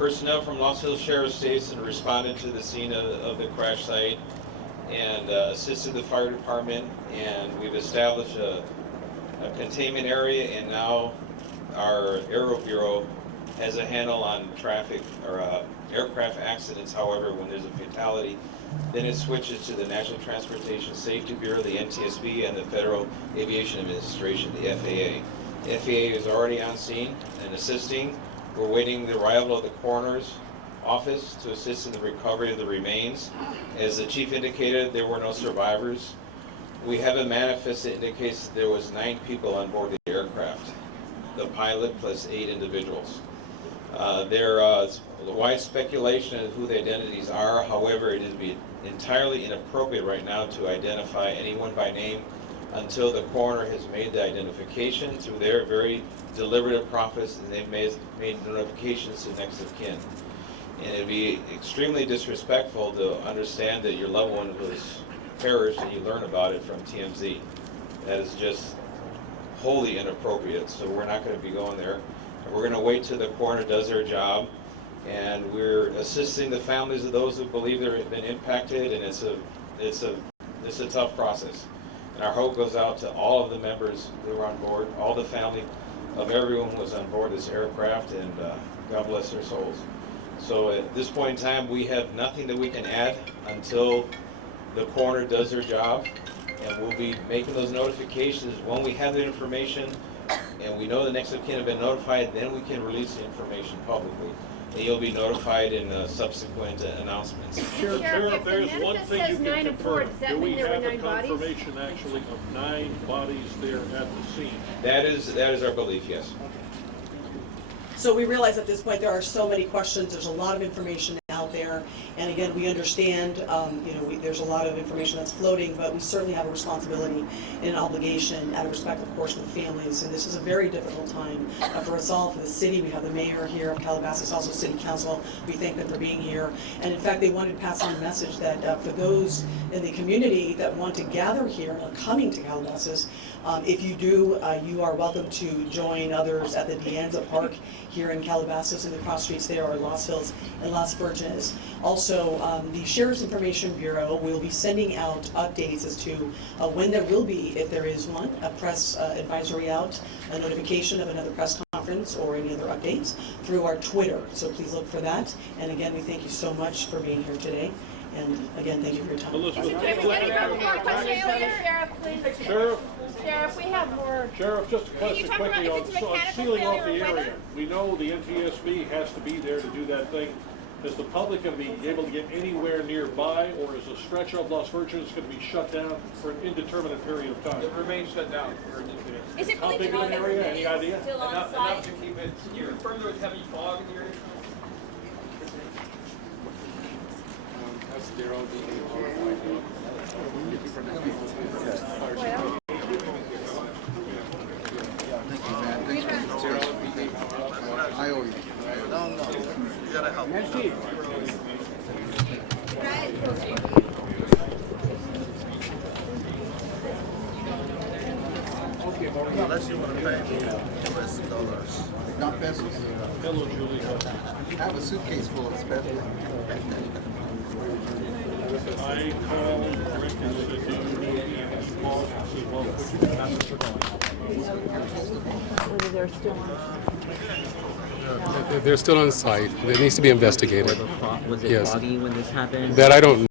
Personnel from Los Hills Sheriff's Station responded to the scene of the crash site and assisted the fire department, and we've established a containment area, and now our Aero Bureau has a handle on traffic or aircraft accidents. However, when there's a fatality, then it switches to the National Transportation Safety Bureau, the NTSB, and the Federal Aviation Administration, the FAA. The FAA is already on scene and assisting. We're waiting the arrival of the coroner's office to assist in the recovery of the remains. As the chief indicated, there were no survivors. We have a manifest that indicates that there was 9 people on board the aircraft, the pilot plus 8 individuals. There is wide speculation of who the identities are. However, it would be entirely inappropriate right now to identify anyone by name until the coroner has made the identification through their very deliberative process, and they've made notifications to next of kin. And it'd be extremely disrespectful to understand that your loved one was perished and you learn about it from TMZ. That is just wholly inappropriate, so we're not going to be going there. We're going to wait till the coroner does their job, and we're assisting the families of those who believe they've been impacted, and it's a tough process. And our hope goes out to all of the members who were on board, all the family of everyone who was on board this aircraft, and God bless their souls. So at this point in time, we have nothing that we can add until the coroner does their job, and we'll be making those notifications when we have the information and we know the next of kin have been notified. Then we can release the information publicly, and you'll be notified in subsequent announcements. Sheriff, there's one thing you can confirm. Do we have a 9 bodies? confirmation actually of 9 bodies there at the scene? That is our belief, yes. So we realize at this point there are so many questions, there's a lot of information out there, and again, we understand, there's a lot of information that's floating, but we certainly have a responsibility and an obligation out of respect, of course, for the families, and this is a very difficult time for us all, for the city. We have the mayor here of Calabasas, also city council. We thank them for being here, and in fact, they wanted to pass on a message that for those in the community that want to gather here, are coming to Calabasas, if you do, you are welcome to join others at the Dianza Park here in Calabasas, and the cross streets there are Los Hills and Las Virgenes. Also, the Sheriff's Information Bureau will be sending out updates as to when there will be, if there is one, a press advisory out, a notification of another press conference or any other updates through our Twitter. So please look for that. And again, we thank you so much for being here today. And again, thank you for your time. Elizabeth, Sheriff, please. Sheriff, we have more. Sheriff, just a question talk quickly about on if it's a mechanical sealing off the failure or area. weather? We know the NTSB has to be there to do that thing. Is the public going to be able to get anywhere nearby, or is the stretch of Las Virgenes going to be shut down for an indeterminate period of time? It remains shut down for indefinite. Is it How really big true of an that area? Any idea? still on Enough site? to keep it. Can you confirm there was heavy fog in the area? I owe you. No, you gotta help me. Unless you want to pay me US dollars. Not pesos? Hello, Julie. I have a suitcase full of pesos. I called Rick and said, do you need any calls? He said, well, put your passes Whether they're still on. They're still on site. It needs to be investigated. Was it Yes. foggy when this happened? That I don't